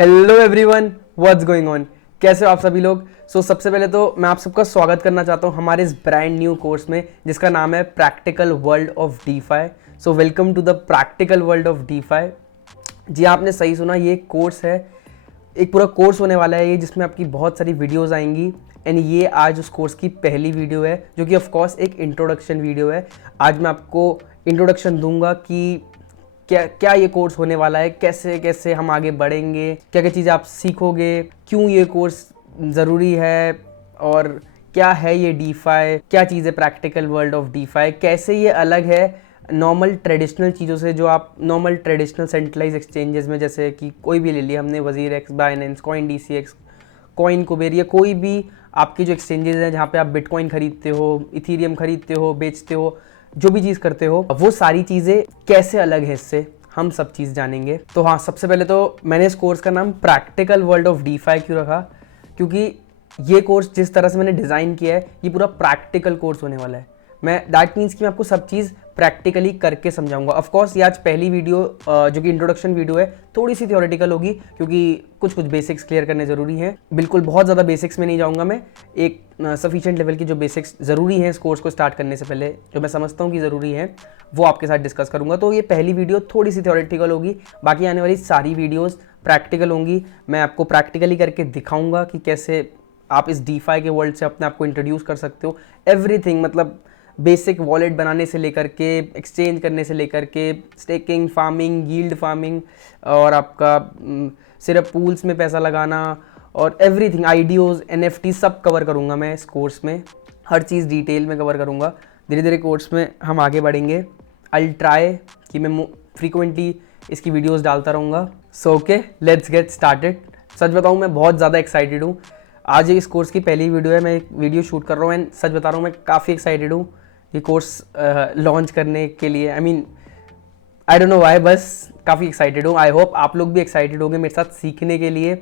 Hello everyone, what's going on. कैसे हो आप सभी लोग। सबसे पहले तो मैं आप सबका स्वागत करना चाहता हूँ हमारे इस ब्रांड न्यू कोर्स में जिसका नाम है practical world of DeFi. Welcome to the practical world of DeFi. जी आपने सही सुना, ये कोर्स है, एक पूरा कोर्स होने वाला है ये, जिसमें आपकी बहुत सारी वीडियोस आएंगी। एंड ये आज उस कोर्स की पहली वीडियो है जो कि ऑफ कोर्स एक इंट्रोडक्शन वीडियो है। आज मैं आपको इंट्रोडक्शन दूंगा कि क्या क्या ये कोर्स होने वाला है, कैसे कैसे हम आगे बढ़ेंगे, क्या क्या चीज़ें आप सीखोगे, क्यों ये कोर्स ज़रूरी है, और क्या है ये डीफाई, क्या चीज़ है प्रैक्टिकल वर्ल्ड ऑफ डीफाई, कैसे ये अलग है नॉर्मल ट्रेडिशनल चीज़ों से जो आप नॉर्मल ट्रेडिशनल सेंट्रलाइज एक्सचेंजेस में, जैसे कि कोई भी ले लिया हमने, वजीर x, Binance, coin DCX, coin Kuber, या कोई भी आपके जो एक्सचेंजेस हैं जहाँ पे आप बिटकॉइन खरीदते हो, इथीरियम खरीदते हो, बेचते हो, जो भी चीज़ करते हो, वो सारी चीज़ें कैसे अलग है इससे, हम सब चीज़ जानेंगे। तो हाँ, सबसे पहले तो मैंने इस कोर्स का नाम प्रैक्टिकल वर्ल्ड ऑफ डीफाई क्यों रखा, क्योंकि ये कोर्स जिस तरह से मैंने डिज़ाइन किया है ये पूरा प्रैक्टिकल कोर्स होने वाला है। मैं दैट मीन्स कि मैं आपको सब चीज़ प्रैक्टिकली करके समझाऊंगा। ऑफ कोर्स ये आज पहली वीडियो जो कि इंट्रोडक्शन वीडियो है, थोड़ी सी थियोरेटिकल होगी क्योंकि कुछ बेसिक्स क्लियर करने ज़रूरी हैं। बिल्कुल बहुत ज़्यादा बेसिक्स में नहीं जाऊंगा मैं, एक सफिशिएंट लेवल की जो बेसिक्स ज़रूरी हैं इस कोर्स को स्टार्ट करने से पहले, जो मैं समझता हूँ कि ज़रूरी है, वो आपके साथ डिस्कस करूँगा। तो ये पहली वीडियो थोड़ी सी थियोरेटिकल होगी, बाकी आने वाली सारी वीडियोज़ प्रैक्टिकल होंगी। मैं आपको प्रैक्टिकली करके दिखाऊँगा कि कैसे आप इस डीफाई के वर्ल्ड से अपने आप को इंट्रोड्यूस कर सकते हो। एवरीथिंग, मतलब बेसिक वॉलेट बनाने से लेकर के, एक्सचेंज करने से लेकर के, स्टेकिंग, फार्मिंग, यील्ड फार्मिंग, और आपका सिर्फ पूल्स में पैसा लगाना, और एवरीथिंग, आईडीओज, NFT सब कवर करूँगा मैं इस कोर्स में। हर चीज़ डिटेल में कवर करूँगा। धीरे धीरे कोर्स में हम आगे बढ़ेंगे। आई ट्राई कि मैं फ्रीक्वेंटली इसकी वीडियोज़ डालता रहूँगा। Okay, let's get started. सच बताऊँ, मैं बहुत ज़्यादा एक्साइटेड हूँ। आज इस कोर्स की पहली वीडियो है, मैं एक वीडियो शूट कर रहा हूँ, एंड सच बता रहा हूँ मैं काफ़ी एक्साइटेड हूँ ये कोर्स लॉन्च करने के लिए। आई डोंट नो व्हाई, बस काफ़ी एक्साइटेड हूँ। आई होप आप लोग भी एक्साइटेड होंगे मेरे साथ सीखने के लिए,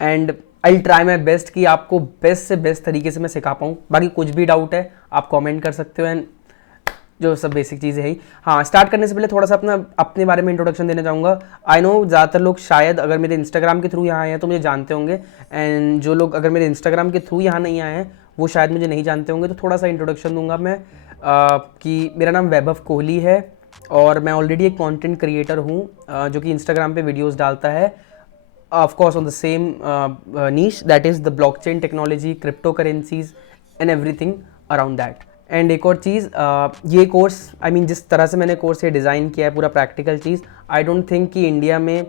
and I try my best कि आपको बेस्ट से बेस्ट तरीके से मैं सिखा पाऊँ। बाकी कुछ भी डाउट है आप कमेंट कर सकते हो, एंड जो सब बेसिक चीज़ें हैं। हाँ, स्टार्ट करने से पहले थोड़ा सा अपने बारे में इंट्रोडक्शन देना चाहूँगा। आई नो ज़्यादातर लोग शायद अगर मेरे इंस्टाग्राम के थ्रू यहाँ आए हैं तो मुझे जानते होंगे, एंड जो लोग अगर मेरे इंस्टाग्राम के थ्रू यहाँ नहीं आए हैं वो शायद मुझे नहीं जानते होंगे। तो थोड़ा सा इंट्रोडक्शन दूंगा मैं कि मेरा नाम वैभव कोहली है, और मैं ऑलरेडी एक कंटेंट क्रिएटर हूँ जो कि इंस्टाग्राम पे वीडियोस डालता है, of course on the same niche, that is the blockchain technology, crypto currencies and everything around that. And एक और चीज़, ये कोर्स जिस तरह से मैंने कोर्स ये डिज़ाइन किया है, पूरा practical cheese, I don't think कि इंडिया में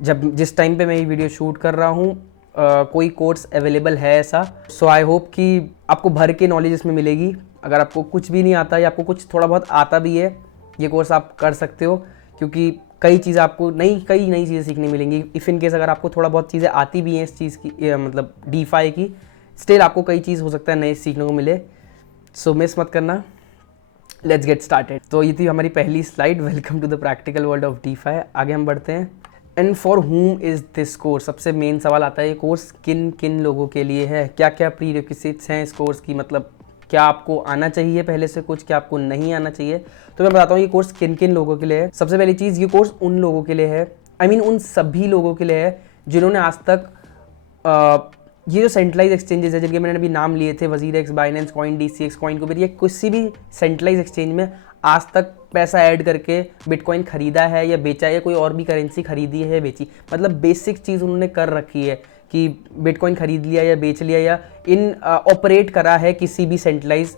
जिस टाइम पे मैं ये वीडियो शूट कर रहा हूँ कोई कोर्स अवेलेबल है ऐसा। सो आई होप कि आपको भर के नॉलेज इसमें मिलेगी। अगर आपको कुछ भी नहीं आता या आपको कुछ थोड़ा बहुत आता भी है, ये कोर्स आप कर सकते हो, क्योंकि कई चीज़ें आपको कई नई चीज़ें सीखने मिलेंगी। इफ़ इन केस अगर आपको थोड़ा बहुत चीज़ें आती भी हैं इस चीज़ की, मतलब डीफाई की, स्टिल आपको कई चीज़ हो सकता है नए सीखने को मिले। सो मिस मत करना। Let's get started. तो ये थी हमारी पहली slide, welcome to the practical world of DeFi. आगे हम बढ़ते हैं। And for whom is this course, सबसे मेन सवाल आता है, ये कोर्स किन किन लोगों के लिए है, क्या क्या प्री रिक्विजिट्स हैं इस कोर्स की, मतलब क्या आपको आना चाहिए पहले से कुछ, क्या आपको नहीं आना चाहिए। तो मैं बताता हूँ ये कोर्स किन किन लोगों के लिए है। सबसे पहली चीज़, ये कोर्स उन लोगों के लिए है, उन सभी लोगों के लिए है जिन्होंने आज तक ये जो सेंट्रलाइज एक्सचेंजेस है जिनके मैंने अभी नाम लिए थे, वजीर x, Binance, coin DCX, coin Kuber, ये किसी भी सेंट्रलाइज एक्सचेंज में आज तक पैसा ऐड करके बिटकॉइन खरीदा है या बेचा है, या कोई और भी करेंसी खरीदी है या बेची, मतलब बेसिक चीज़ उन्होंने कर रखी है कि बिटकॉइन खरीद लिया या बेच लिया, या इन ऑपरेट करा है किसी भी सेंट्रलाइज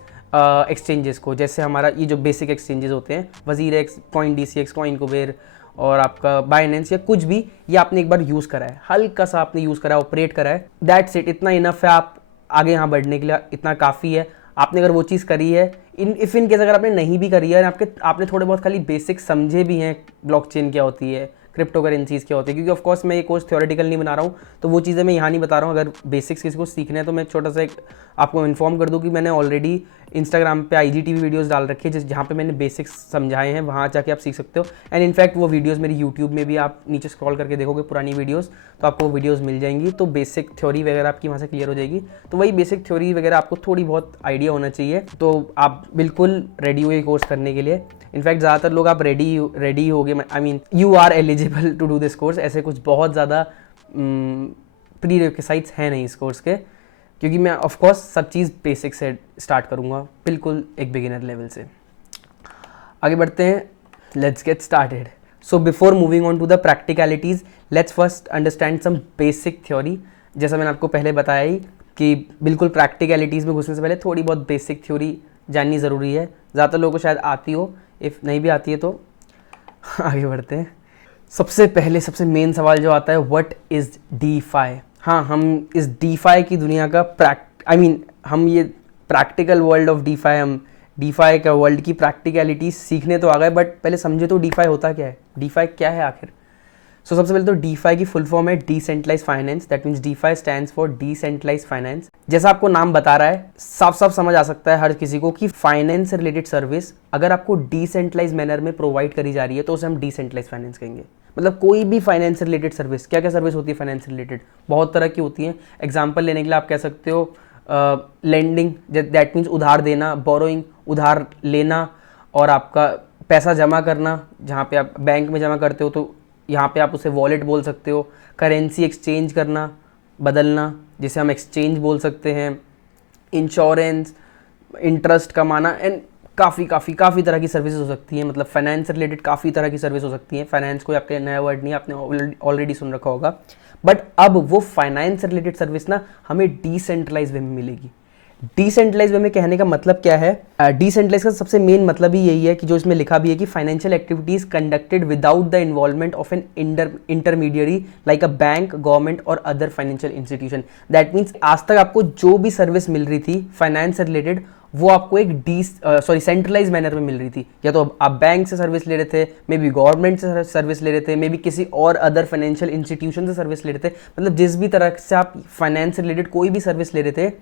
एक्सचेंजेस को। जैसे हमारा ये जो बेसिक एक्सचेंजेस होते हैं, वजीर x, coin DCX, coin Kuber, और आपका बाइनेंस, या कुछ भी, ये आपने एक बार यूज़ करा है, हल्का सा आपने यूज़ करा है, ऑपरेट करा है, दैट्स इट, इतना इनफ है। आप आगे यहाँ बढ़ने के लिए इतना काफ़ी है। आपने अगर वो चीज़ करी है, इफ इन केस अगर आपने नहीं भी करी है, आपने थोड़े बहुत खाली बेसिक समझे भी हैं, ब्लॉकचेन क्या होती है, क्रिप्टो करेंसीज क्या होती है, क्योंकि ऑफ कोर्स मैं ये कोर्स थ्योरेटिकल नहीं बना रहा हूँ, तो वो चीज़ें मैं यहाँ नहीं बता रहा हूँ। अगर बेसिक्स किसी को सीखने हैं तो मैं छोटा सा एक आपको इन्फॉर्म कर दूँ कि मैंने ऑलरेडी इंस्टाग्राम पे IGTV वीडियोस डाल रखी है जहाँ पे मैंने बेसिक्स समझाए हैं, वहाँ जाके आप सीख सकते हो। एंड इनफैक्ट वो वीडियोस मेरी यूट्यूब में भी, आप नीचे स्क्रॉल करके देखोगे पुरानी वीडियोस, तो आपको वो वीडियोस मिल जाएंगी। तो बेसिक थ्योरी वगैरह आपकी वहाँ से क्लियर हो जाएगी। तो वही बेसिक थ्योरी वगैरह आपको थोड़ी बहुत आइडिया होना चाहिए, तो आप बिल्कुल रेडी हो ये कोर्स करने के लिए। इनफैक्ट ज़्यादातर लोग आप रेडी हो गए, you are eligible to do this course. ऐसे कुछ बहुत ज़्यादा प्री रिक्विसाइट्स हैं नहीं इस कोर्स के, क्योंकि मैं ऑफ कोर्स सब चीज़ बेसिक से स्टार्ट करूँगा, बिल्कुल एक बिगिनर लेवल से। आगे बढ़ते हैं, let's get started. So before moving on to the practicalities, let's first understand some basic theory. जैसा मैंने आपको पहले बताया ही कि बिल्कुल प्रैक्टिकलिटीज़ में घुसने से पहले थोड़ी बहुत बेसिक थ्योरी जाननी ज़रूरी है। ज़्यादातर लोगों को शायद आती हो, इफ़ नहीं भी आती है तो आगे बढ़ते हैं। सबसे पहले सबसे मेन सवाल जो आता है, व्हाट इज़ डीफाई। हाँ, हम इस डीफाई की दुनिया का हम ये प्रैक्टिकल वर्ल्ड ऑफ डीफाई, हम डीफाई का वर्ल्ड की प्रैक्टिकलिटी सीखने तो आ गए, बट पहले समझे तो डीफाई होता क्या है, डीफाई क्या है आखिर। सो सबसे पहले तो डीफाई की फुल फॉर्म है decentralize finance. That means DeFi stands for decentralize finance. जैसा आपको नाम बता रहा है, साफ साफ समझ आ सकता है हर किसी को कि फाइनेंस से रिलेटेड सर्विस अगर आपको डिसेंट्रलाइज मैनर में प्रोवाइड करी जा रही है तो उसे हम डिसेंट्रलाइज फाइनेंस कहेंगे। मतलब कोई भी फाइनेंस से रिलेटेड सर्विस, क्या क्या सर्विस होती है फाइनेंस से रिलेटेड, बहुत तरह की होती है। एग्जाम्पल लेने के लिए आप कह सकते हो लेंडिंग, दैट मीन्स उधार देना, बोरोइंग उधार लेना, और आपका पैसा जमा करना, जहाँ पे आप बैंक में जमा करते हो तो यहाँ पे आप उसे वॉलेट बोल सकते हो। करेंसी एक्सचेंज करना, बदलना, जिसे हम एक्सचेंज बोल सकते हैं। इंश्योरेंस, इंटरेस्ट कमाना, एंड काफ़ी तरह की सर्विसेज हो सकती हैं। मतलब फाइनेंस से रिलेटेड काफ़ी तरह की सर्विस हो सकती हैं। फाइनेंस कोई आपके नया वर्ड नहीं, आपने ऑलरेडी सुन रखा होगा। बट अब वो फाइनेंस से रिलेटेड सर्विस ना हमें डिसेंट्रलाइज वे में मिलेगी। डिसेंट्रलाइज वे में कहने का मतलब क्या है, डिसेंट्रलाइज का सबसे मेन मतलब ही यही है कि जो इसमें लिखा भी है कि financial activities conducted without the involvement of an intermediary like a bank, government और other financial institution. That means आज तक आपको जो भी सर्विस मिल रही थी फाइनेंस से रिलेटेड, वो आपको एक सेंट्रलाइज मैनर में मिल रही थी। या तो आप बैंक से सर्विस ले रहे थे, मे बी गवर्नमेंट से सर्विस ले रहे थे, मे बी किसी और अदर फाइनेंशियल इंस्टीट्यूशन से सर्विस ले रहे थे। मतलब जिस भी तरह से आप फाइनेंस से रिलेटेड कोई भी सर्विस ले रहे थे,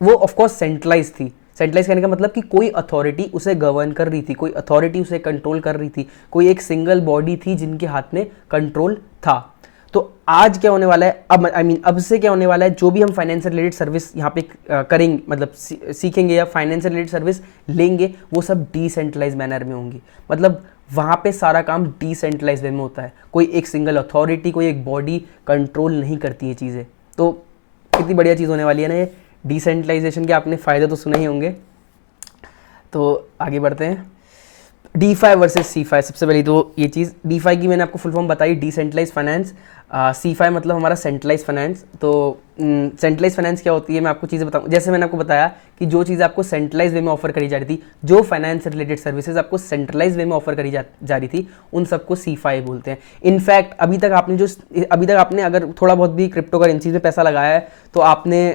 वो ऑफकोर्स सेंट्रलाइज थी। सेंट्रलाइज कहने का मतलब कि कोई अथॉरिटी उसे गवर्न कर रही थी, कोई अथॉरिटी उसे कंट्रोल कर रही थी, कोई एक सिंगल बॉडी थी जिनके हाथ में कंट्रोल था। तो आज क्या होने वाला है, अब से क्या होने वाला है, जो भी हम फाइनेंस से रिलेटेड सर्विस यहाँ पे करेंगे, मतलब सीखेंगे या फाइनेंस से रिलेटेड सर्विस लेंगे, वो सब डिसेंट्रलाइज मैनर में होंगी। मतलब वहाँ पे सारा काम डिसेंट्रलाइज वे में होता है। कोई एक सिंगल अथॉरिटी, कोई एक बॉडी कंट्रोल नहीं करती है चीज़ें। तो कितनी बढ़िया चीज़ होने वाली है ना ये। डिसेंट्रलाइजेशन के आपने फ़ायदे तो सुने ही होंगे। तो आगे बढ़ते हैं, डीफाई वर्सेस सीफाई। सबसे पहले तो ये चीज़, डीफाई की मैंने आपको फुल फॉर्म बताई, डिसेंट्रलाइज फाइनेंस। सीफाई मतलब हमारा सेंट्रलाइज फाइनेंस। तो सेंट्रलाइज फाइनेंस क्या होती है, मैं आपको चीज़ें बताऊँ। जैसे मैंने आपको बताया कि जो चीज़ आपको सेंट्रलाइज वे में ऑफर करी जा रही थी, जो फाइनेंस से रिलेटेड सर्विसेज आपको सेंट्रलाइज वे में ऑफर करी जा रही थी, उन सबको सीफाई बोलते हैं। इनफैक्ट अभी तक आपने अगर थोड़ा बहुत भी क्रिप्टो करेंसी में पैसा लगाया है, तो आपने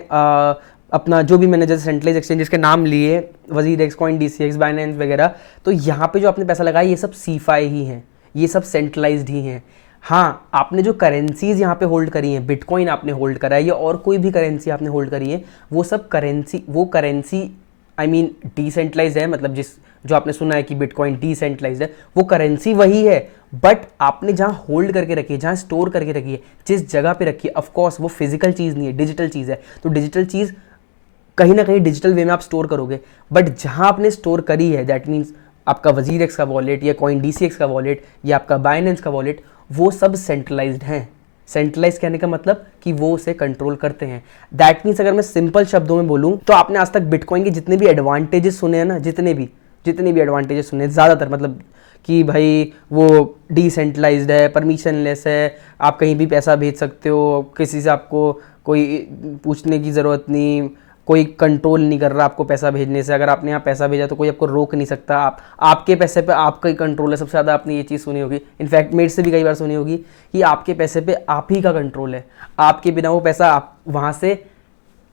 अपना जो भी मैंने जैसे सेंट्रलाइज एक्सचेंजेस के नाम लिए, वजीरेक्स, कॉइन, डीसीएक्स, बाइनेंस वगैरह, तो यहाँ पे जो आपने पैसा लगाया ये सब सीफाई ही हैं, ये सब सेंट्रलाइज्ड ही हैं। हाँ, आपने जो करेंसीज यहाँ पे होल्ड करी हैं, बिटकॉइन आपने होल्ड करा है या और कोई भी करेंसी आपने होल्ड करी है, वो करेंसी डिसेंट्रलाइज्ड है। मतलब जो आपने सुना है कि बिटकॉइन डिसेंट्रलाइज्ड है, वो करेंसी वही है, बट आपने जहाँ होल्ड करके रखी है, जहाँ स्टोर करके रखी है, जिस जगह पे रखी है, ऑफकोर्स वो फिजिकल चीज़ नहीं है, डिजिटल चीज़ है। तो डिजिटल चीज़ कहीं ना कहीं डिजिटल वे में आप स्टोर करोगे, बट जहाँ आपने स्टोर करी है, दैट मीन्स आपका वजीरेक्स का वॉलेट या कॉइन डीसीएक्स का वॉलेट या आपका बाइनेंस का वॉलेट, वो सब सेंट्रलाइज्ड हैं। सेंट्रलाइज कहने का मतलब कि वो उसे कंट्रोल करते हैं। दैट मीन्स अगर मैं सिंपल शब्दों में बोलूँ तो आपने आज तक बिटकॉइन के जितने भी एडवांटेजेस सुने हैं ना, जितने भी एडवांटेजेस सुने, ज़्यादातर, मतलब कि भाई वो डिसेंट्रलाइज्ड है, परमिशनलेस है, आप कहीं भी पैसा भेज सकते हो, किसी से आपको कोई पूछने की ज़रूरत नहीं, कोई कंट्रोल नहीं कर रहा आपको पैसा भेजने से। अगर आपने यहाँ पैसा भेजा तो कोई आपको रोक नहीं सकता, आपके पैसे पे आपका ही कंट्रोल है। सबसे ज़्यादा आपने ये चीज़ सुनी होगी, इनफैक्ट मेरे से भी कई बार सुनी होगी, कि आपके पैसे पे आप ही का कंट्रोल है, आपके बिना वो पैसा आप वहाँ से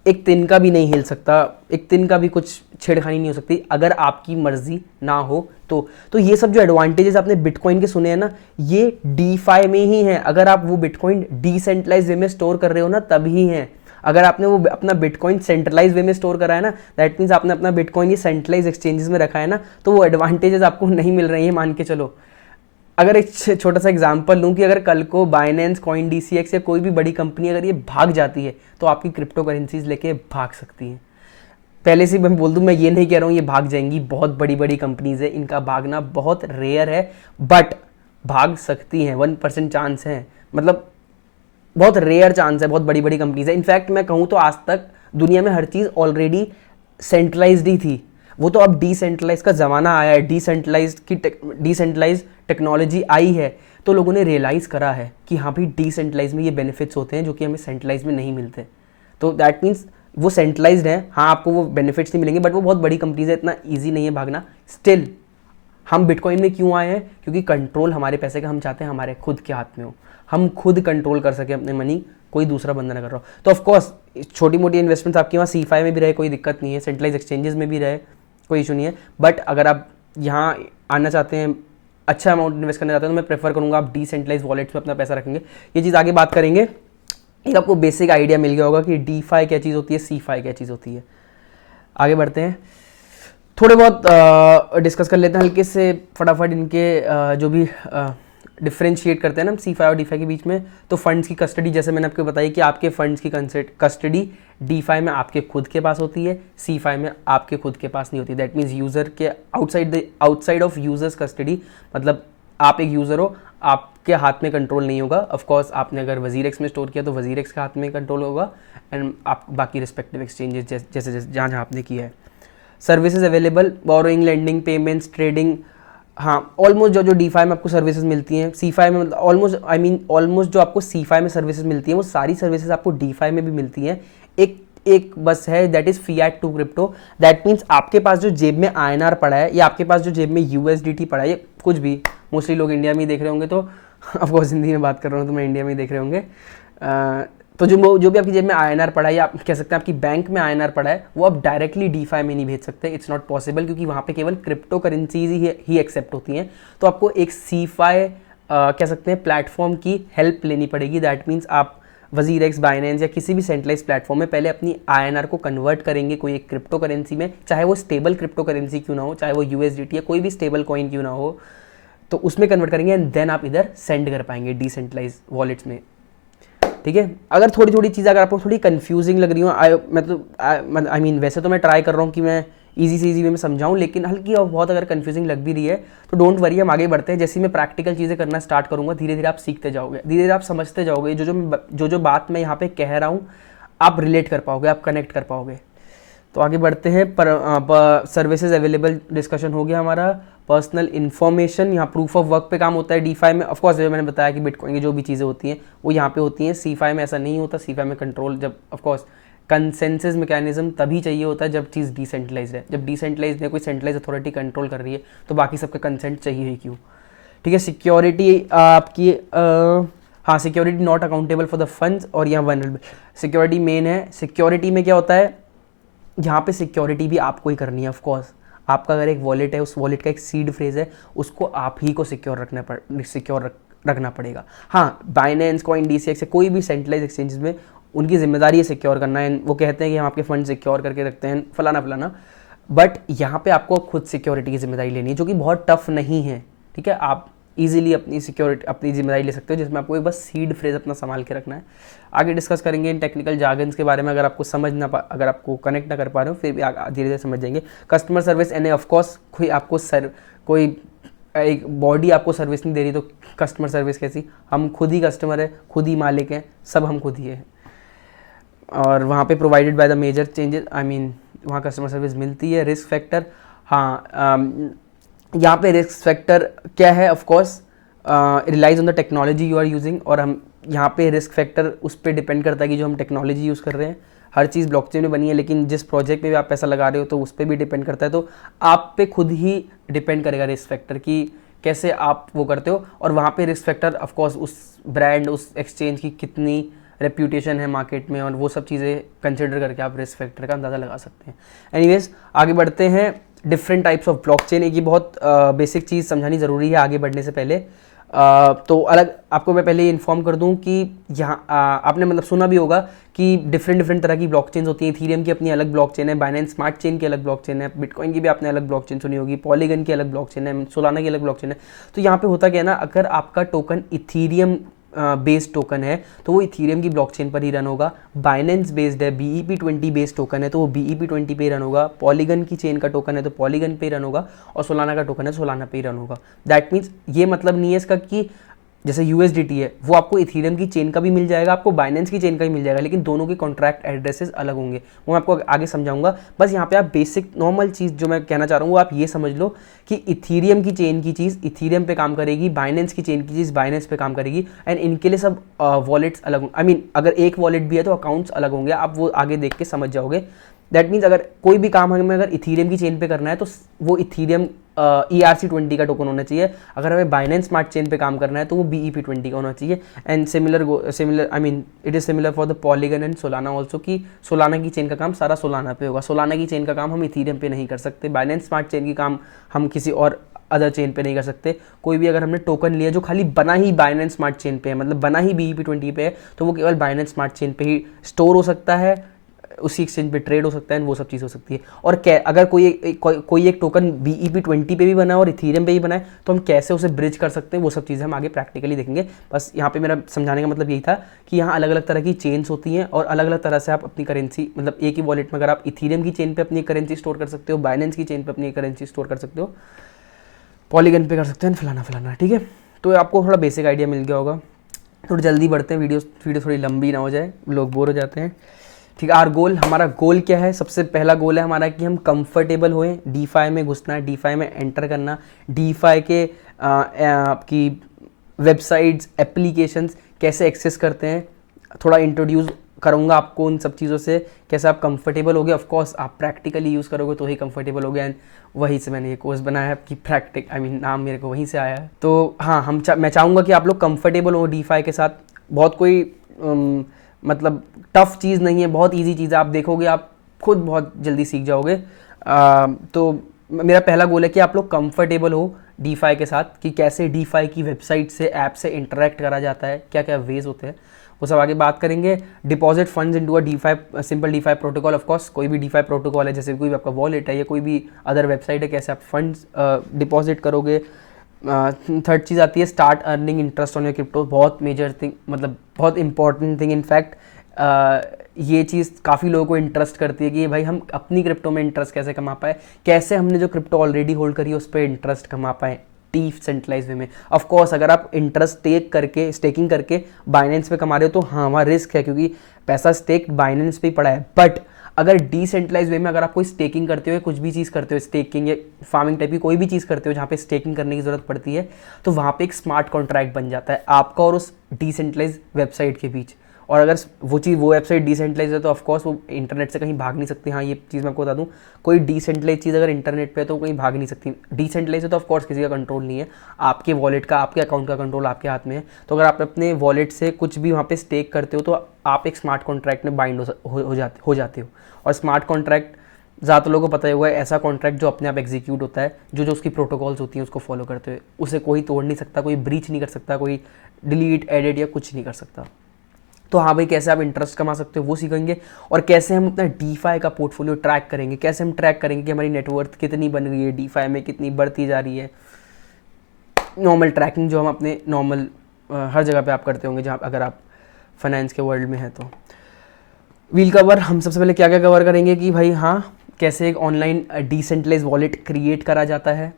एक तिन का भी नहीं हिल सकता, एक तिन का भी कुछ छेड़खानी नहीं हो सकती अगर आपकी मर्जी ना हो तो ये सब जो एडवांटेजेस आपने बिटकॉइन के सुने हैं ना, ये डीफाई में ही हैं। अगर आप वो बिटकॉइन डिसेंट्रलाइज वे में स्टोर कर रहे हो ना, तभी हैं। अगर आपने वो अपना बिटकॉइन सेंट्रलाइज वे में स्टोर करा है ना, दैट मीन्स आपने अपना बिटकॉइन ये सेंट्रलाइज एक्सचेंजेस में रखा है ना, तो वो एडवांटेजेस आपको नहीं मिल रहे हैं, मान के चलो। अगर एक छोटा सा एग्जांपल लूँ कि अगर कल को बाइनेंस, कॉइन डीसीएक्स या कोई भी बड़ी कंपनी अगर ये भाग जाती है, तो आपकी क्रिप्टो करेंसीज लेके भाग सकती हैं। पहले से मैं बोल दूँ, मैं ये नहीं कह रहा हूँ ये भाग जाएंगी, बहुत बड़ी बड़ी कंपनीज है, इनका भागना बहुत रेयर है, बट भाग सकती हैं, 1% चांस है। मतलब बहुत रेयर चांस है, बहुत बड़ी बड़ी कंपनीज है। इनफैक्ट मैं कहूँ तो आज तक दुनिया में हर चीज़ ऑलरेडी सेंट्रलाइज्ड ही थी, वो तो अब डिसेंट्रलाइज का ज़माना आया है, डिसेंट्रलाइज टेक्नोलॉजी आई है, तो लोगों ने रियलाइज़ करा है कि हाँ भाई डिसेंट्रलाइज में ये बेनिफिट्स होते हैं जो कि हमें सेंट्रलाइज में नहीं मिलते। तो दैट मीन्स वो सेंट्रलाइज्ड है, हाँ आपको वो बेनिफिट्स नहीं मिलेंगे, बट वो बहुत बड़ी कंपनीज है, इतना ईजी नहीं है भागना। स्टिल हम बिटकॉइन में क्यों आए हैं? क्योंकि कंट्रोल हमारे पैसे का हम चाहते हैं हमारे खुद के हाथ में हो, हम खुद कंट्रोल कर सके अपने मनी, कोई दूसरा बंदा ना कर रहा हो। तो ऑफकोर्स छोटी मोटी इन्वेस्टमेंट्स आपके वहाँ C5 में भी रहे, कोई दिक्कत नहीं है, सेंट्रलाइज एक्सचेंजेस में भी रहे, कोई इशू नहीं है। बट अगर आप यहाँ आना चाहते हैं, अच्छा अमाउंट इन्वेस्ट करना चाहते हैं, तो मैं प्रेफर करूँगा आप डिसेंट्रलाइज वॉलेट्स में अपना पैसा रखेंगे। ये चीज़ आगे बात करेंगे। एक आपको बेसिक आइडिया मिल गया होगा कि DeFi क्या चीज़ होती है, C5 क्या चीज़ होती है। आगे बढ़ते हैं, थोड़े बहुत डिस्कस कर लेते हैं हल्के से फटाफट इनके जो भी डिफ्रेंशिएट करते हैं ना हम C5 और DeFi के बीच में। तो फंड्स की कस्टडी, जैसे मैंने आपको बताया कि आपके फंड्स की कस्टडी DeFi में आपके खुद के पास होती है, C5 में आपके खुद के पास नहीं होती। दैट मीन्स यूज़र के आउटसाइड ऑफ यूजर्स कस्टडी, मतलब आप एक यूज़र हो, आपके हाथ में कंट्रोल नहीं होगा। ऑफकोर्स आपने अगर WazirX में स्टोर किया तो WazirX के हाथ में कंट्रोल होगा, एंड आप बाकी रिस्पेक्टिव एक्सचेंजेस जैसे जहाँ जहाँ आपने किया है। Services available, borrowing, lending, payments, trading, हाँ ऑलमोस्ट जो DeFi में आपको सर्विसेज मिलती हैं C5 में, मतलब ऑलमोस्ट जो आपको C5 में सर्विसेज मिलती हैं वो सारी सर्विसेज आपको DeFi में भी मिलती हैं। एक बस है, that is fiat to crypto. That means आपके पास जो जेब में INR पड़ा है, या आपके पास जो जेब में USDT पड़ा है, ये कुछ भी, मोस्टली लोग इंडिया में ही देख रहे होंगे, तो ऑफकोर्स हिंदी में बात कर रहा हूँ तो मैं इंडिया में ही देख रहे होंगे। तो जो भी आपकी जेब में INR पड़ा है, या आप कह सकते हैं आपकी बैंक में INR पड़ा है, वो आप डायरेक्टली DeFi में नहीं भेज सकते। इट्स नॉट पॉसिबल, क्योंकि वहाँ पे केवल क्रिप्टो करेंसीज ही एक्सेप्ट होती हैं। तो आपको एक C5 कह सकते हैं प्लेटफॉर्म की हेल्प लेनी पड़ेगी। दैट मीन्स आप WazirX, बाइनेंस या किसी भी सेंट्रलाइज प्लेटफॉर्म में पहले अपनी INR को कन्वर्ट करेंगे कोई एक क्रिप्टो करेंसी में, चाहे वो स्टेबल क्रिप्टो करेंसी क्यों ना हो, चाहे वो USDT या कोई भी स्टेबल कॉइन क्यों ना हो, तो उसमें कन्वर्ट करेंगे एंड देन आप इधर सेंड कर पाएंगे डिसेंट्रलाइज वॉलेट्स में। ठीक है, अगर थोड़ी थोड़ी चीज़ अगर आपको थोड़ी कंफ्यूजिंग लग रही हो, आई मीन वैसे तो मैं ट्राई कर रहा हूँ कि मैं इजी से इजी वे में समझाऊँ, लेकिन हल्की और बहुत अगर कंफ्यूजिंग लग भी रही है तो डोंट वरी, हम आगे बढ़ते हैं। जैसे मैं प्रैक्टिकल चीज़ें करना स्टार्ट करूँगा, धीरे धीरे आप सीखते जाओगे, धीरे धीरे आप समझते जाओगे, जो बात मैं यहाँ पे कह रहा हूँ आप रिलेट कर पाओगे, आप कनेक्ट कर पाओगे। तो आगे बढ़ते हैं। पर सर्विसेज अवेलेबल डिस्कशन हो गया हमारा। पर्सनल इन्फॉर्मेशन, यहाँ प्रूफ ऑफ वर्क पे काम होता है DeFi में। ऑफकोर्स जो मैंने बताया कि बिटकॉइन की जो भी चीज़ें होती हैं वो यहाँ पे होती हैं, C5 में ऐसा नहीं होता। C5 में कंट्रोल, जब ऑफकोर्स कंसेंसस मैकेनिज्म तभी चाहिए होता है जब चीज़ डिसेंट्रलाइज है। जब डिसेंट्रलाइज है, कोई सेंट्रलाइज अथॉरिटी कंट्रोल कर रही है, तो बाकी सबका कंसेंट चाहिए ही क्यों। ठीक है, सिक्योरिटी आपकी हाँ, security not accountable for the funds, और यहाँ वनरेबल सिक्योरिटी मेन है। सिक्योरिटी में क्या होता है, यहाँ पे सिक्योरिटी भी आपको ही करनी है। ऑफकोर्स आपका अगर एक वॉलेट है, उस वॉलेट का एक सीड फ्रेज है, उसको आप ही को सिक्योर रखना पड़ेगा। हाँ, बाइनेंस, CoinDCX से कोई भी सेंट्रलाइज एक्सचेंजेस में उनकी जिम्मेदारी है सिक्योर करना है। वो कहते हैं कि हम आपके फंड सिक्योर करके रखते हैं, फलाना, बट यहाँ पे आपको खुद सिक्योरिटी की जिम्मेदारी लेनी है, जो कि बहुत टफ नहीं है। ठीक है, आप इजीली अपनी जिम्मेदारी ले सकते हो, जिसमें आपको बस सीड फ्रेज अपना संभाल के रखना है। आगे डिस्कस करेंगे इन टेक्निकल जार्गन्स के बारे में। अगर आपको अगर आपको कनेक्ट ना कर पा रहे हो, फिर भी धीरे धीरे समझ जाएंगे। कस्टमर सर्विस, यानी ऑफकोर्स कोई एक बॉडी आपको सर्विस नहीं दे रही तो कस्टमर सर्विस कैसी? हम खुद ही कस्टमर है, खुद ही मालिक हैं, सब हम खुद ही है। और वहाँ पे provided by the major changes, I mean वहाँ कस्टमर सर्विस मिलती है। रिस्क फैक्टर, हाँ यहाँ पे रिस्क फैक्टर क्या है? Of course relies on the technology you are using, और हम यहाँ पे रिस्क फैक्टर उस पर डिपेंड करता है कि जो हम टेक्नोलॉजी यूज़ कर रहे हैं। हर चीज़ ब्लॉकचेन में बनी है, लेकिन जिस प्रोजेक्ट में भी आप पैसा लगा रहे हो तो उस पर भी डिपेंड करता है। तो आप पे खुद ही डिपेंड करेगा रिस्क फैक्टर कि कैसे आप वो करते हो। और वहाँ पे रिस्क फैक्टर ऑफकोर्स उस ब्रांड, उस एक्सचेंज की कितनी रेप्यूटेशन है मार्केट में, और वो सब चीज़ें कंसिडर करके आप रिस्क फैक्टर का अंदाज़ा लगा सकते हैं। एनीवेज आगे बढ़ते हैं। डिफरेंट टाइप्स ऑफ ब्लॉकचेन, एक ये बहुत बेसिक चीज़ समझानी ज़रूरी है आगे बढ़ने से पहले। तो अलग आपको मैं पहले इन्फॉर्म कर दूं कि यहाँ आपने मतलब सुना भी होगा कि डिफरेंट तरह की ब्लॉकचेन्स होती हैं। इथीरियम की अपनी अलग ब्लॉकचेन है, बाइनेंस स्मार्ट चेन की अलग ब्लॉकचेन है, बिटकॉइन की भी आपने अलग ब्लॉकचेन सुनी होगी, पॉलीगन की अलग ब्लॉकचेन है, सोलाना की अलग ब्लॉकचेन है। तो यहाँ पे होता क्या है ना, अगर आपका टोकन इथीरियम बेस्ड टोकन है तो वो इथीरियम की ब्लॉकचेन पर ही रन होगा। बाइनेंस बेस्ड है, BEP20 बेस्ड टोकन है तो वो BEP20 पे ही रन होगा। पॉलीगन की चेन का टोकन है तो पॉलीगन पे ही रन होगा, और सोलाना का टोकन है सोलाना पे ही रन होगा। दैट मीन्स ये मतलब नहीं है इसका कि जैसे USDT है वो आपको इथीरियम की चेन का भी मिल जाएगा, आपको बाइनेंस की चेन का भी मिल जाएगा, लेकिन दोनों के कॉन्ट्रैक्ट एड्रेसेस अलग होंगे, वो मैं आपको आगे समझाऊंगा। बस यहाँ पे आप बेसिक नॉर्मल चीज़ जो मैं कहना चाह रहा हूँ वो आप ये समझ लो कि इथीरियम की चेन की चीज़ इथीरियम पे काम करेगी, बाइनेंस की चेन की चीज़ बाइनेंस पे काम करेगी, एंड इनके लिए सब वॉलेट्स अलग, आई मीन अगर एक वॉलेट भी है तो अकाउंट्स अलग होंगे, आप वो आगे देख के समझ जाओगे। दैट मीन्स अगर कोई भी काम हमें अगर इथीरियम की चेन पे करना है तो वो इथीरियम ERC20 का टोकन होना चाहिए, अगर हमें बाइनेंस स्मार्ट चेन पे काम करना है तो वो BEP20 का होना चाहिए। And similar I mean it is similar for the polygon and Solana also, कि सोलाना की चेन का काम सारा सोलाना पे होगा, सोलाना की चेन का काम हम इथीरियम पे नहीं कर सकते, बाइनेंस स्मार्ट चेन की काम हम किसी और अदर चेन पे नहीं कर सकते। कोई भी अगर हमने टोकन लिया जो खाली बना ही बाइनेंस स्मार्ट चेन पे है, मतलब बना ही BEP20 पे है, तो वो केवल बाइनेंस स्मार्ट चेन पे ही स्टोर हो सकता है, उसी एक्सचेंज पे ट्रेड हो सकता है, वो सब चीज़ हो सकती है। और अगर कोई एक टोकन BEP20 पे भी बना है और इथीरियम पे भी बना है तो हम कैसे उसे ब्रिज कर सकते हैं, वो सब चीज़ें हम आगे प्रैक्टिकली देखेंगे। बस यहाँ पे मेरा समझाने का मतलब यही था कि यहाँ अलग अलग तरह की चेन्स होती हैं और अलग अलग तरह से आप अपनी करेंसी, मतलब एक ही वॉलेट में अगर आप इथीरियम की चेन पे अपनी करेंसी स्टोर कर सकते हो, बाइनेंस की चेन पे अपनी करेंसी स्टोर कर सकते हो, पॉलीगन पे कर सकते हैं, फलाना, ठीक है। तो आपको थोड़ा बेसिक आइडिया मिल गया होगा। थोड़ी जल्दी बढ़ते हैं, वीडियो थोड़ी लंबी ना हो जाए, लोग बोर हो जाते हैं, ठीक है। हमारा गोल क्या है? सबसे पहला गोल है हमारा कि हम कंफर्टेबल होएं, डीफाई में घुसना है, डीफाई में एंटर करना, डीफाई के आपकी वेबसाइट्स, एप्लीकेशंस कैसे एक्सेस करते हैं, थोड़ा इंट्रोड्यूस करूँगा आपको उन सब चीज़ों से, कैसे आप कंफर्टेबल होगे। ऑफ कोर्स आप प्रैक्टिकली यूज़ करोगे तो ही कंफर्टेबल हो गया, एंड वहीं से मैंने ये कोर्स बनाया है कि नाम मेरे को वहीं से आया है। तो हाँ, मैं चाहूँगा कि आप लोग कंफर्टेबल हो डीफाई के साथ। बहुत कोई मतलब टफ चीज़ नहीं है, बहुत इजी चीज़ है, आप देखोगे आप खुद बहुत जल्दी सीख जाओगे। तो मेरा पहला गोल है कि आप लोग कंफर्टेबल हो डीफाई के साथ, कि कैसे डीफाई की वेबसाइट से, ऐप से इंटरेक्ट करा जाता है, क्या क्या वेज होते हैं, वो सब आगे बात करेंगे। Deposit funds into a DeFi, simple DeFi protocol. Of course कोई भी डीफाई प्रोटोकॉल है, जैसे कोई भी आपका वॉलेट है या कोई भी अदर वेबसाइट है, कैसे आप फंड्स डिपॉजिट करोगे। थर्ड चीज़ आती है start earning interest on your crypto. बहुत मेजर थिंग, मतलब बहुत इंपॉर्टेंट थिंग। इनफैक्ट ये चीज़ काफ़ी लोगों को इंटरेस्ट करती है कि भाई हम अपनी क्रिप्टो में इंटरेस्ट कैसे कमा पाए, कैसे हमने जो क्रिप्टो ऑलरेडी होल्ड करी है उस पर इंटरेस्ट कमा पाए डिसेंट्रलाइज वे में। ऑफ कोर्स अगर आप इंटरेस्ट स्टेकिंग करके बाइनेंस पे कमा रहे हो तो हाँ, वहाँ रिस्क है, क्योंकि पैसा स्टेक बाइनेंस पे ही पड़ा है। बट अगर डिसेंट्रलाइज वे में अगर आप कोई स्टेकिंग करते हो, कुछ भी चीज़ करते हो, स्टेकिंग या फार्मिंग टाइप की कोई भी चीज़ करते हो जहाँ पे स्टेकिंग करने की ज़रूरत पड़ती है, तो वहाँ पे एक स्मार्ट कॉन्ट्रैक्ट बन जाता है आपका और उस डिसेंट्रलाइज वेबसाइट के बीच। और अगर वो वेबसाइट डिसेंट्रलाइज है तो ऑफकोर्स वो इंटरनेट से कहीं भाग नहीं सकती। हाँ, ये चीज़ मैं आपको बता दूँ, कोई डिसेंट्रलाइज चीज़ अगर इंटरनेट पे है तो कहीं भाग नहीं सकती। डिसेंट्रलाइज है तो ऑफकोर्स किसी का कंट्रोल नहीं है, आपके वॉलेट का, आपके अकाउंट का कंट्रोल आपके हाथ में है। तो अगर आप अपने वॉलेट से कुछ भी वहाँ पे स्टेक करते हो तो आप एक स्मार्ट कॉन्ट्रैक्ट में बाइंड हो जाते हो। और स्मार्ट कॉन्ट्रैक्ट ज़्यादातर लोगों को पता ही हुआ है, ऐसा कॉन्ट्रैक्ट जो अपने आप एग्जीक्यूट होता है, जो उसकी प्रोटोकॉल्स होती हैं उसको फॉलो करते हुए, उसे कोई तोड़ नहीं सकता, कोई ब्रीच नहीं कर सकता, कोई डिलीट एडिट या कुछ नहीं कर सकता। तो हाँ भाई, कैसे आप इंटरेस्ट कमा सकते हो वो सीखेंगे, और कैसे हम अपना डीफाई का पोर्टफोलियो ट्रैक करेंगे, कैसे हम ट्रैक करेंगे कि हमारी नेटवर्थ कितनी बन रही है, डीफाई में कितनी बढ़ती जा रही है। नॉर्मल ट्रैकिंग जो हम अपने नॉर्मल हर जगह पे आप करते होंगे जहाँ अगर आप फाइनेंस के वर्ल्ड में हैं। तो व्हील कवर हम सबसे पहले क्या क्या कवर करेंगे कि भाई हाँ, कैसे एक ऑनलाइन डिसेंट्रलाइज वॉलेट क्रिएट करा जाता है,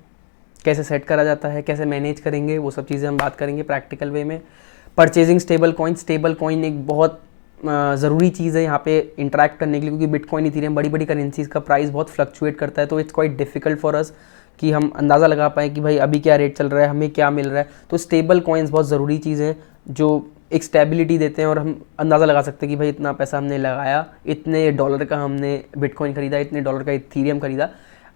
कैसे सेट करा जाता है, कैसे मैनेज करेंगे, वो सब चीज़ें हम बात करेंगे प्रैक्टिकल वे में। परचेजिंग स्टेबल कॉइन एक बहुत ज़रूरी चीज़ है यहाँ पे इंटरेक्ट करने के लिए, क्योंकि बिटकॉइन, इथेरियम, बड़ी बड़ी करेंसीज का प्राइस बहुत फ्लक्चुएट करता है। तो it's quite difficult for us कि हम अंदाज़ा लगा पाएँ कि भाई अभी क्या रेट चल रहा है, हमें क्या मिल रहा है। तो स्टेबल कॉइन्स बहुत ज़रूरी चीज़ है जो एक स्टेबिलिटी देते हैं, और हम अंदाज़ा लगा सकते हैं कि भाई इतना पैसा हमने लगाया, इतने डॉलर का हमने बिटकॉइन खरीदा, इतने डॉलर का इथेरियम खरीदा।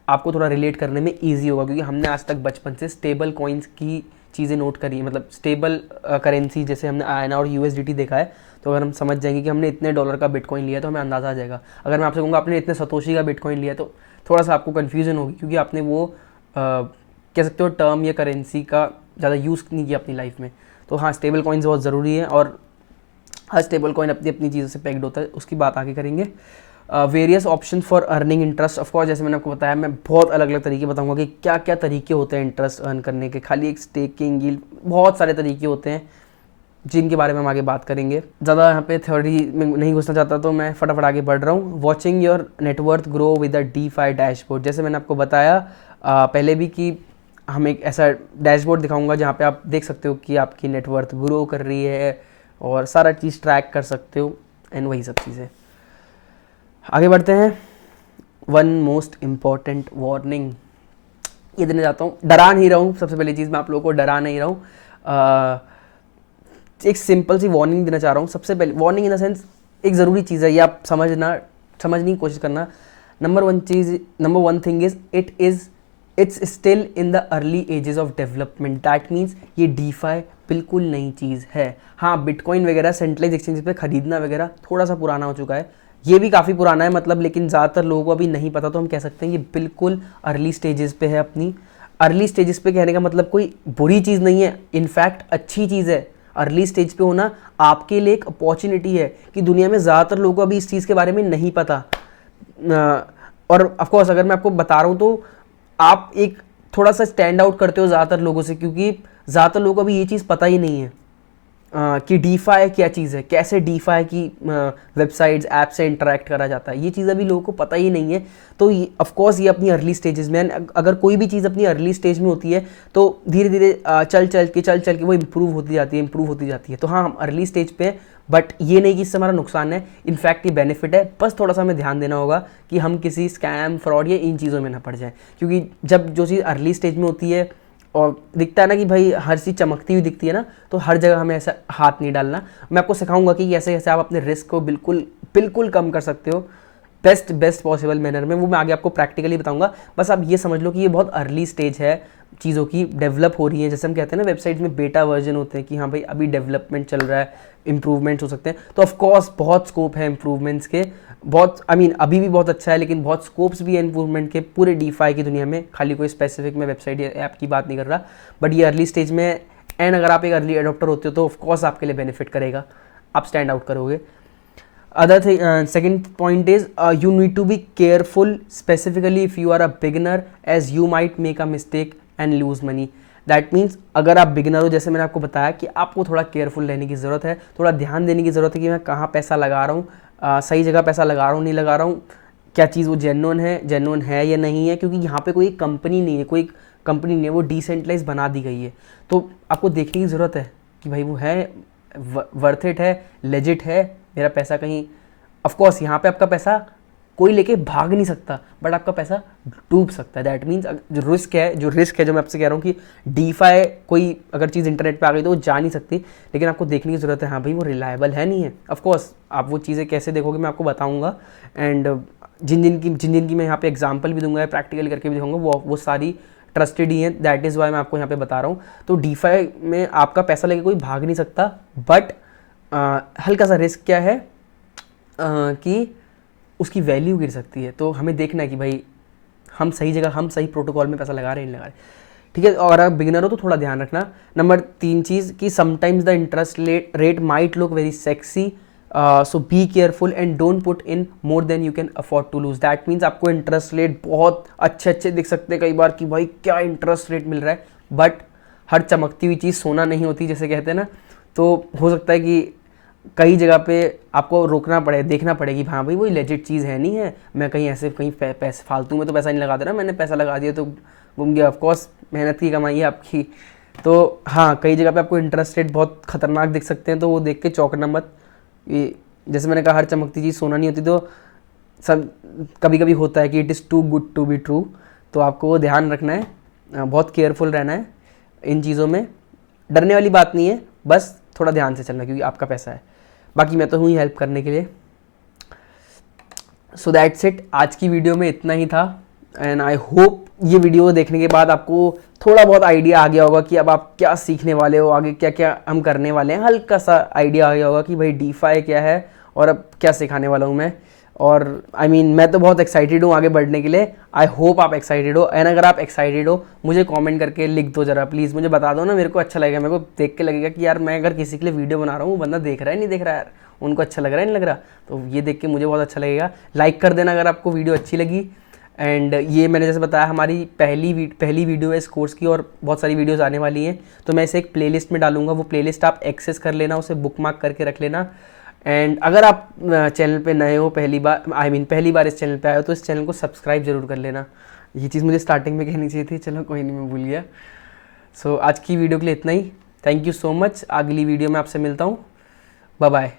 आपको थोड़ा रिलेट करने में ईजी होगा, क्योंकि हमने आज तक बचपन से स्टेबल कॉइन्स की चीज़ें नोट करी, मतलब स्टेबल करेंसी जैसे हमने INR और USDT देखा है। तो अगर हम समझ जाएंगे कि हमने इतने डॉलर का बिटकॉइन लिया तो हमें अंदाज़ा आ जाएगा। अगर मैं आपसे कहूँगा आपने इतने सतोशी का बिटकॉइन लिया तो थोड़ा सा आपको कन्फ्यूजन होगी, क्योंकि आपने वो कह सकते हो टर्म या करेंसी का ज़्यादा यूज़ नहीं किया अपनी लाइफ में। तो हाँ, स्टेबल कॉइन्स बहुत ज़रूरी है, और हर स्टेबल कॉइन अपनी अपनी चीज़ों से पैक्ड होता है, उसकी बात आगे करेंगे। Various option for earning interest. Of course जैसे मैंने आपको बताया, मैं बहुत अलग अलग तरीके बताऊंगा कि क्या क्या तरीके होते हैं इंटरेस्ट अर्न करने के। खाली एक स्टेकिंग, यील्ड, बहुत सारे तरीके होते हैं जिनके बारे में हम आगे बात करेंगे। ज़्यादा यहाँ पे थ्योरी में नहीं घुसना चाहता, तो मैं फटाफट आगे बढ़ रहा हूँ। Watching your net worth grow with a DeFi dashboard. जैसे मैंने आपको बताया पहले भी कि हम एक ऐसा डैशबोर्ड दिखाऊंगा जहाँ पे आप देख सकते हो कि आपकी नेटवर्थ ग्रो कर रही है और सारा चीज़ ट्रैक कर सकते हो एंड वही सब चीज़ें। आगे बढ़ते हैं। वन मोस्ट इम्पॉर्टेंट वार्निंग ये देना चाहता हूँ, डरा नहीं रहा हूँ, सबसे पहली चीज़ मैं आप लोगों को डरा नहीं रहा हूँ, एक सिंपल सी वार्निंग देना चाह रहा हूँ। सबसे पहले वार्निंग इन द सेंस एक ज़रूरी चीज़ है, ये आप समझने की कोशिश करना। Number one thing is it's still in the early ages of development. That means ये डीफाई बिल्कुल नई चीज़ है। हाँ, बिटकॉइन वगैरह सेंट्रलाइज एक्सचेंज पे खरीदना वगैरह थोड़ा सा पुराना हो चुका है, ये भी काफ़ी पुराना है मतलब, लेकिन ज़्यादातर लोगों को अभी नहीं पता, तो हम कह सकते हैं ये बिल्कुल अर्ली स्टेजेस पे है अपनी। अर्ली स्टेजेस पे कहने का मतलब कोई बुरी चीज़ नहीं है, इनफैक्ट अच्छी चीज़ है। अर्ली स्टेज पे होना आपके लिए एक अपॉर्चुनिटी है कि दुनिया में ज़्यादातर लोगों को अभी इस चीज़ के बारे में नहीं पता। और ऑफकोर्स अगर मैं आपको बता रहा हूँ तो आप एक थोड़ा सा स्टैंड आउट करते हो ज़्यादातर लोगों से, क्योंकि ज़्यादातर लोगों को अभी ये चीज़ पता ही नहीं है कि डीफाई क्या चीज़ है, कैसे डीफाई की वेबसाइट्स ऐप से इंटरेक्ट करा जाता है, ये चीज़ अभी लोगों को पता ही नहीं है। तो ऑफकोर्स ये अपनी अर्ली स्टेजेस में, अगर कोई भी चीज़ अपनी अर्ली स्टेज में होती है तो धीरे धीरे चल चल के वो इम्प्रूव होती जाती है। तो हाँ, हम अर्ली स्टेज पे हैं, बट ये नहीं कि इससे हमारा नुकसान है, इनफैक्ट ये बेनिफिट है। बस थोड़ा सा हमें ध्यान देना होगा कि हम किसी स्कैम, फ्रॉड या इन चीज़ों में ना पड़ जाए, क्योंकि जब जो चीज़ अर्ली स्टेज में होती है और दिखता है ना कि भाई हर चीज़ चमकती हुई दिखती है ना, तो हर जगह हमें ऐसा हाथ नहीं डालना। मैं आपको सिखाऊंगा कि कैसे कैसे आप अपने रिस्क को बिल्कुल कम कर सकते हो बेस्ट पॉसिबल मैनर में, वो मैं आगे आपको प्रैक्टिकली बताऊंगा। बस आप ये समझ लो कि ये बहुत अर्ली स्टेज है, चीज़ों की डेवलप हो रही है। जैसे हम कहते हैं ना वेबसाइट में बेटा वर्जन होते हैं कि हाँ भाई अभी डेवलपमेंट चल रहा है, इंप्रूवमेंट्स हो सकते हैं। तो ऑफकोर्स बहुत स्कोप है इंप्रूवमेंट्स के, बहुत अभी भी बहुत अच्छा है, लेकिन बहुत स्कोप्स भी है इंप्रूवमेंट के पूरे डीफाई की दुनिया में। खाली कोई स्पेसिफिक मैं वेबसाइट या ऐप की बात नहीं कर रहा, बट ये अर्ली स्टेज में है। एंड अगर आप एक अर्ली एडॉप्टर होते हो तो ऑफकोर्स आपके लिए बेनिफिट करेगा, आप स्टैंड आउट करोगे। Other thing, second point is you need to be careful, specifically if you are a beginner, as you might make a mistake and lose money. That means अगर आप beginner हो, जैसे मैंने आपको बताया कि आपको थोड़ा केयरफुल रहने की ज़रूरत है, थोड़ा ध्यान देने की ज़रूरत है कि मैं कहाँ पैसा लगा रहा हूँ, सही जगह पैसा लगा रहा हूँ नहीं लगा रहा हूँ, क्या चीज़ वो जेन्युइन है या नहीं है, क्योंकि यहाँ पे कोई कंपनी नहीं है, वो डिसेंट्रलाइज बना दी गई है। तो आपको देखने की ज़रूरत है कि भाई वो है वर्थ इट है, लेजिट है, मेरा पैसा कहीं, ऑफकोर्स यहाँ पे आपका पैसा कोई लेके भाग नहीं सकता, बट आपका पैसा डूब सकता है। दैट मीन्स जो रिस्क है जो मैं आपसे कह रहा हूँ कि डीफाई कोई अगर चीज़ इंटरनेट पे आ गई तो वो जा नहीं सकती, लेकिन आपको देखने की ज़रूरत है हाँ भाई वो रिलायबल है नहीं है। ऑफकोर्स आप वो चीज़ें कैसे देखोगे मैं आपको बताऊँगा, एंड जिन की मैं यहाँ पे एग्जाम्पल भी दूंगा, प्रैक्टिकल करके भी दिखाऊंगा, वो सारी ट्रस्टेड ही हैं। दैट इज़ वाई मैं आपको यहाँ पे बता रहा हूँ। तो डीफाई में आपका पैसा लेके कोई भाग नहीं सकता, बट हल्का सा रिस्क क्या है कि उसकी वैल्यू गिर सकती है। तो हमें देखना है कि भाई हम सही जगह, हम सही प्रोटोकॉल में पैसा लगा रहे हैं नहीं लगा रहे, ठीक है। और अगर बिगिनर हो तो थोड़ा ध्यान रखना। नंबर 3 चीज़ कि sometimes the interest rate might look very sexy, so be careful and don't put in more than you can afford to lose. That means आपको इंटरेस्ट रेट बहुत अच्छे दिख सकते हैं कई बार कि भाई क्या इंटरेस्ट रेट मिल रहा है, बट हर चमकती हुई चीज़ सोना नहीं होती, जैसे कहते हैं ना। तो हो सकता है कि कई जगह पे आपको रोकना पड़े, देखना पड़ेगी हाँ भाई वही लेजिट चीज़ है नहीं है, मैं कहीं ऐसे कहीं पैसे फालतू में तो पैसा नहीं लगा दे रहा, मैंने पैसा लगा दिया तो घूम गया। ऑफकोर्स मेहनत की कमाई है आपकी। तो हाँ, कई जगह पे आपको इंटरेस्ट रेट बहुत खतरनाक दिख सकते हैं, तो वो देख के चौंकना मत। ये जैसे मैंने कहा हर चमकती चीज़ सोना नहीं होती, तो सब कभी कभी होता है कि it is too good to be true. तो आपको वो ध्यान रखना है, बहुत केयरफुल रहना है इन चीज़ों में। डरने वाली बात नहीं है, बस थोड़ा ध्यान से चलना क्योंकि आपका पैसा है। बाकी मैं तो हूँ ही हेल्प करने के लिए। सो दैट्स इट, आज की वीडियो में इतना ही था, एंड आई होप ये वीडियो देखने के बाद आपको थोड़ा बहुत आइडिया आ गया होगा कि अब आप क्या सीखने वाले हो, आगे क्या क्या हम करने वाले हैं। हल्का सा आइडिया आ गया होगा कि भाई डीफाई क्या है और अब क्या सिखाने वाला हूँ मैं। और मैं तो बहुत एक्साइटेड हूँ आगे बढ़ने के लिए। आई होप आप एक्साइटेड हो, एंड अगर आप एक्साइटेड हो मुझे कमेंट करके लिख दो ज़रा प्लीज़, मुझे बता दो ना, मेरे को अच्छा लगेगा। मेरे को देख के लगेगा कि यार मैं अगर किसी के लिए वीडियो बना रहा हूँ वो बंदा देख रहा है नहीं देख रहा है, यार उनको अच्छा लग रहा है नहीं लग रहा, तो ये देख के मुझे बहुत अच्छा लगेगा। लाइक कर देना अगर आपको वीडियो अच्छी लगी। एंड ये मैंने जैसे बताया हमारी पहली वीडियो है इस कोर्स की, और बहुत सारी वीडियोस आने वाली हैं, तो मैं इसे एक प्लेलिस्ट में डालूंगा। वो प्लेलिस्ट आप एक्सेस कर लेना, उसे बुकमार्क करके रख लेना। एंड अगर आप चैनल पे नए हो, पहली बार इस चैनल पे आए हो, तो इस चैनल को सब्सक्राइब जरूर कर लेना। ये चीज़ मुझे स्टार्टिंग में कहनी चाहिए थी, चलो कोई नहीं, मैं भूल गया। सो आज की वीडियो के लिए इतना ही। Thank you so much. अगली वीडियो में आपसे मिलता हूँ। Bye bye.